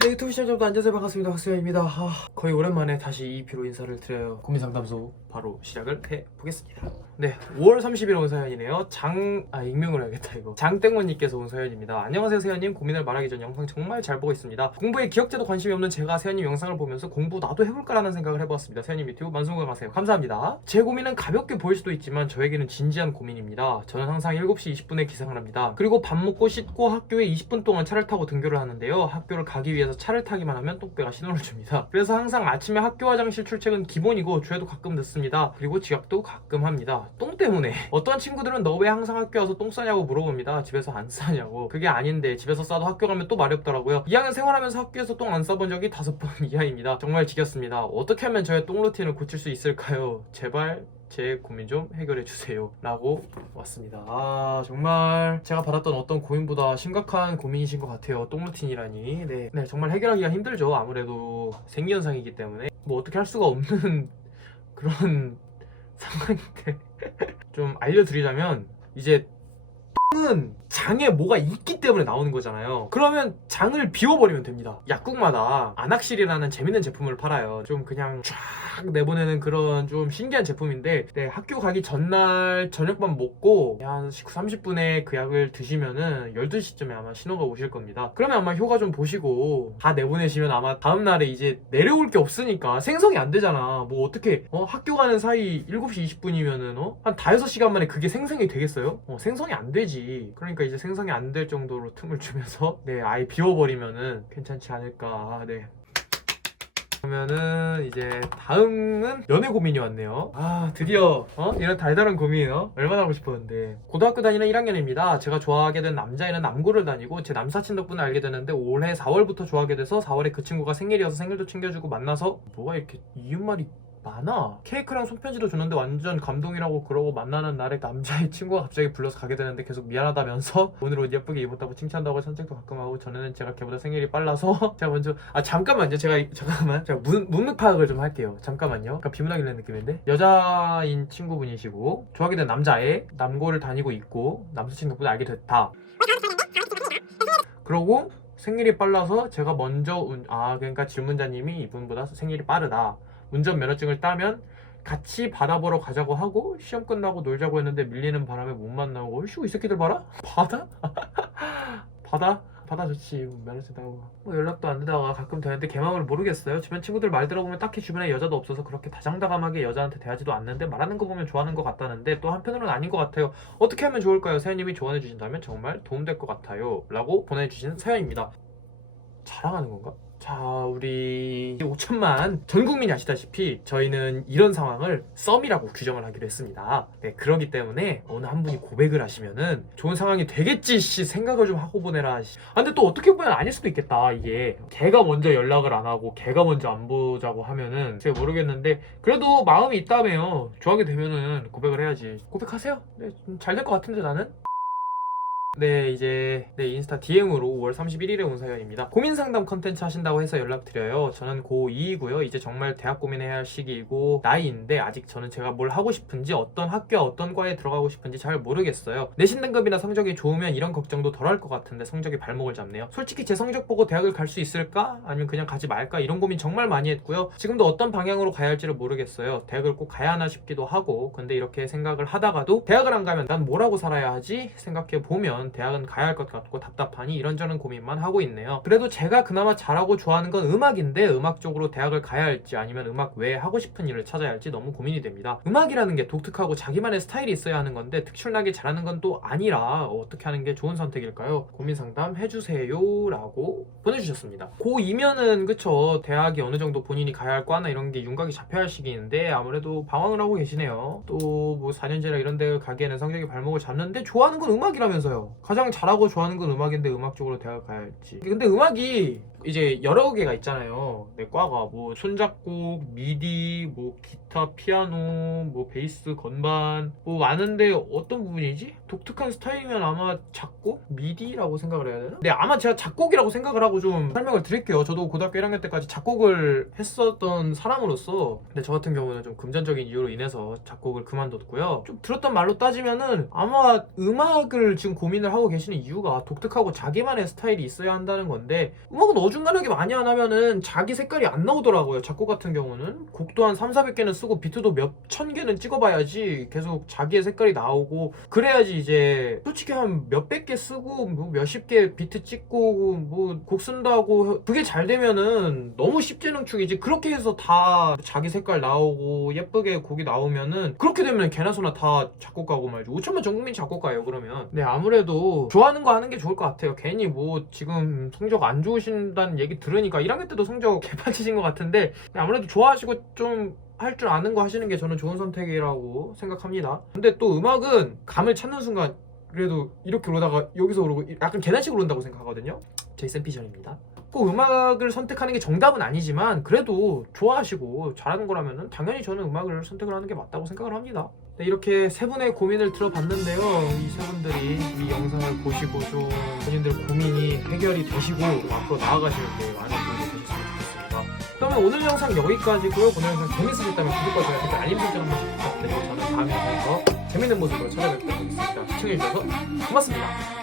네, 유튜브 시청자분들 안녕하세요. 반갑습니다. 박수현입니다. 거의 오랜만에 다시 EP로 인사를 드려요. 고민상담소 바로 시작을 해보겠습니다. 네, 5월 30일 온 사연이네요. 익명으로 해야겠다 이거. 장땡원님께서 온 사연입니다. 안녕하세요 세연님. 고민을 말하기 전 영상 정말 잘 보고 있습니다. 공부에 기억자도 관심이 없는 제가 세연님 영상을 보면서 공부 나도 해볼까라는 생각을 해보았습니다. 세연님 유튜브 만수무강하세요. 감사합니다. 제 고민은 가볍게 보일 수도 있지만 저에게는 진지한 고민입니다. 저는 항상 7시 20분에 기상을 합니다. 그리고 밥 먹고 씻고 학교에 20분 동안 차를 타고 등교를 하는데요. 학교를 가기 위해서 차를 타기만 하면 똥배가 신호를 줍니다. 그래서 항상 아침에 학교 화장실 출첵은 기본이고 주에도 가끔 늦습니다. 그리고 지각도 가끔 합니다. 똥 때문에. 어떤 친구들은 너 왜 항상 학교 와서 똥 싸냐고 물어봅니다. 집에서 안 싸냐고. 그게 아닌데 집에서 싸도 학교 가면 또 말이 없더라고요. 2학년 생활하면서 학교에서 똥 안 싸본 적이 5번 이하입니다. 정말 지겹습니다. 어떻게 하면 저의 똥 루틴을 고칠 수 있을까요? 제발 제 고민 좀 해결해주세요 라고 왔습니다. 정말 제가 받았던 어떤 고민보다 심각한 고민이신 것 같아요. 똥 루틴이라니. 네, 정말 해결하기가 힘들죠. 아무래도 생리현상이기 때문에 뭐 어떻게 할 수가 없는 그런 상황인데 좀 알려드리자면, 이제 은 장에 뭐가 있기 때문에 나오는 거잖아요. 그러면 장을 비워버리면 됩니다. 약국마다 안악실이라는 재밌는 제품을 팔아요. 좀 그냥 쫙 내보내는 그런 좀 신기한 제품인데, 네, 학교 가기 전날 저녁밥 먹고 한 30분에 그 약을 드시면은 12시쯤에 아마 신호가 오실 겁니다. 그러면 아마 효과 좀 보시고 다 내보내시면 아마 다음날에 이제 내려올 게 없으니까 생성이 안 되잖아. 뭐 어떻게 학교 가는 사이 7시 20분이면은 한 5-6시간 만에 그게 생성이 되겠어요? 생성이 안 되지. 그러니까 이제 생성이 안 될 정도로 틈을 주면서 네, 아예 비워버리면은 괜찮지 않을까. 네. 그러면은 이제 다음은 연애 고민이 왔네요. 드디어 이런 달달한 고민이요. 얼마나 하고 싶었는데. 고등학교 다니는 1학년입니다. 제가 좋아하게 된 남자애는 남고를 다니고 제 남사친 덕분에 알게 되는데 올해 4월부터 좋아하게 돼서 4월에 그 친구가 생일이어서 생일도 챙겨주고 만나서, 뭐가 이렇게 이웃말이 많아. 케이크랑 손편지도 줬는데 완전 감동이라고 그러고 만나는 날에 남자의 친구가 갑자기 불러서 가게 되는데 계속 미안하다면서 오늘 옷 예쁘게 입었다고 칭찬한다고 산책도 가끔 하고, 저는 제가 걔보다 생일이 빨라서 제가 먼저 잠깐만요. 제가 문맥 파악을 좀 할게요. 잠깐만요. 약간 비문학이라는 느낌인데, 여자인 친구분이시고 좋아하게 된 남자애 남고를 다니고 있고 남사친 덕분에 알게 됐다. 그러고 생일이 빨라서 제가 먼저 그러니까 질문자님이 이분보다 생일이 빠르다. 운전면허증을 따면 같이 바다 보러 가자고 하고 시험 끝나고 놀자고 했는데 밀리는 바람에 못 만나고. 이 새끼들 봐라? 바다? 바다 좋지. 면허증 따고 뭐 연락도 안 되다가 가끔 되는데 걔 마음을 모르겠어요. 주변 친구들 말 들어보면 딱히 주변에 여자도 없어서 그렇게 다정다감하게 여자한테 대하지도 않는데 말하는 거 보면 좋아하는 것 같다는데 또 한편으로는 아닌 것 같아요. 어떻게 하면 좋을까요? 사연님이 조언해 주신다면 정말 도움될 것 같아요 라고 보내주신 사연입니다. 자랑하는 건가? 자, 우리 5천만 전 국민이 아시다시피 저희는 이런 상황을 썸이라고 규정을 하기로 했습니다. 네, 그러기 때문에 어느 한 분이 고백을 하시면은 좋은 상황이 되겠지 생각을 좀 하고 보내라. 근데 또 어떻게 보면 아닐 수도 있겠다. 이게 걔가 먼저 연락을 안 하고 걔가 먼저 안 보자고 하면은 제가 모르겠는데, 그래도 마음이 있다며요. 좋아하게 되면은 고백을 해야지. 고백하세요. 네, 잘 될 것 같은데 나는. 네, 이제 인스타 DM으로 5월 31일에 온 사연입니다. 고민 상담 컨텐츠 하신다고 해서 연락드려요. 저는 고2이고요. 이제 정말 대학 고민해야 할 시기이고 나이인데 아직 저는 제가 뭘 하고 싶은지, 어떤 학교와 어떤 과에 들어가고 싶은지 잘 모르겠어요. 내신 등급이나 성적이 좋으면 이런 걱정도 덜 할 것 같은데 성적이 발목을 잡네요. 솔직히 제 성적 보고 대학을 갈 수 있을까? 아니면 그냥 가지 말까? 이런 고민 정말 많이 했고요. 지금도 어떤 방향으로 가야 할지를 모르겠어요. 대학을 꼭 가야 하나 싶기도 하고. 근데 이렇게 생각을 하다가도 대학을 안 가면 난 뭘 하고 살아야 하지? 생각해보면 대학은 가야 할 것 같고 답답하니 이런저런 고민만 하고 있네요. 그래도 제가 그나마 잘하고 좋아하는 건 음악인데 음악 쪽으로 대학을 가야 할지 아니면 음악 외에 하고 싶은 일을 찾아야 할지 너무 고민이 됩니다. 음악이라는 게 독특하고 자기만의 스타일이 있어야 하는 건데 특출나게 잘하는 건 또 아니라 어떻게 하는 게 좋은 선택일까요? 고민 상담 해주세요 라고 보내주셨습니다. 고2면은 그쵸, 대학이 어느 정도 본인이 가야 할 과나 이런 게 윤곽이 잡혀야 할 시기인데 아무래도 방황을 하고 계시네요. 또 뭐 4년제나 이런 데 가기에는 성적이 발목을 잡는데 좋아하는 건 음악이라면서요. 가장 잘하고 좋아하는 건 음악인데 음악 쪽으로 대학 가야 할지. 근데 음악이 이제 여러 개가 있잖아요. 내 과가 뭐 손잡곡, 미디, 뭐 기타, 피아노, 뭐 베이스, 건반 뭐 많은데 어떤 부분이지? 독특한 스타일이면 아마 작곡? 미디라고 생각을 해야 되나? 네, 아마 제가 작곡이라고 생각을 하고 좀 설명을 드릴게요. 저도 고등학교 1학년 때까지 작곡을 했었던 사람으로서, 근데 저 같은 경우는 좀 금전적인 이유로 인해서 작곡을 그만뒀고요. 좀 들었던 말로 따지면은 아마 음악을 지금 고민을 하고 계시는 이유가 독특하고 자기만의 스타일이 있어야 한다는 건데, 음악은 어중간하게 많이 안 하면은 자기 색깔이 안 나오더라고요. 작곡 같은 경우는 곡도 한 3,400개는 쓰고 비트도 몇 천 개는 찍어봐야지 계속 자기의 색깔이 나오고, 그래야지 이제 솔직히 한 몇백 개 쓰고 뭐 몇십 개 비트 찍고 뭐 곡 쓴다고 그게 잘 되면은 너무 십재능축이지. 그렇게 해서 다 자기 색깔 나오고 예쁘게 곡이 나오면은 그렇게 되면 개나 소나 다 작곡가고 말이죠. 5천만 전 국민 작곡가예요 그러면. 네, 아무래도 좋아하는 거 하는 게 좋을 것 같아요. 괜히 뭐 지금 성적 안 좋으신다는 얘기 들으니까 1학년 때도 성적 개판치신 것 같은데, 아무래도 좋아하시고 좀 할 줄 아는 거 하시는 게 저는 좋은 선택이라고 생각합니다. 근데 또 음악은 감을 찾는 순간 그래도 이렇게 오르다가 여기서 오르고 약간 계단식으로 오른다고 생각하거든요. 제이슨 피셜입니다. 꼭 음악을 선택하는 게 정답은 아니지만 그래도 좋아하시고 잘하는 거라면 당연히 저는 음악을 선택을 하는 게 맞다고 생각을 합니다. 네, 이렇게 세 분의 고민을 들어봤는데요. 이 세 분들이 이 영상을 보시고 좀 본인들 고민이 해결이 되시고 앞으로 나아가시는 데 많은 도움이 되셨으면 좋겠습니다. 그러면 오늘 영상 여기까지고요. 오늘 영상 재밌으셨다면 구독과 좋아요, 댓글, 알림 설정 한 번씩 부탁드리고 저는 다음 영상에서 재밌는 모습으로 찾아뵙도록 하겠습니다. 시청해주셔서 고맙습니다.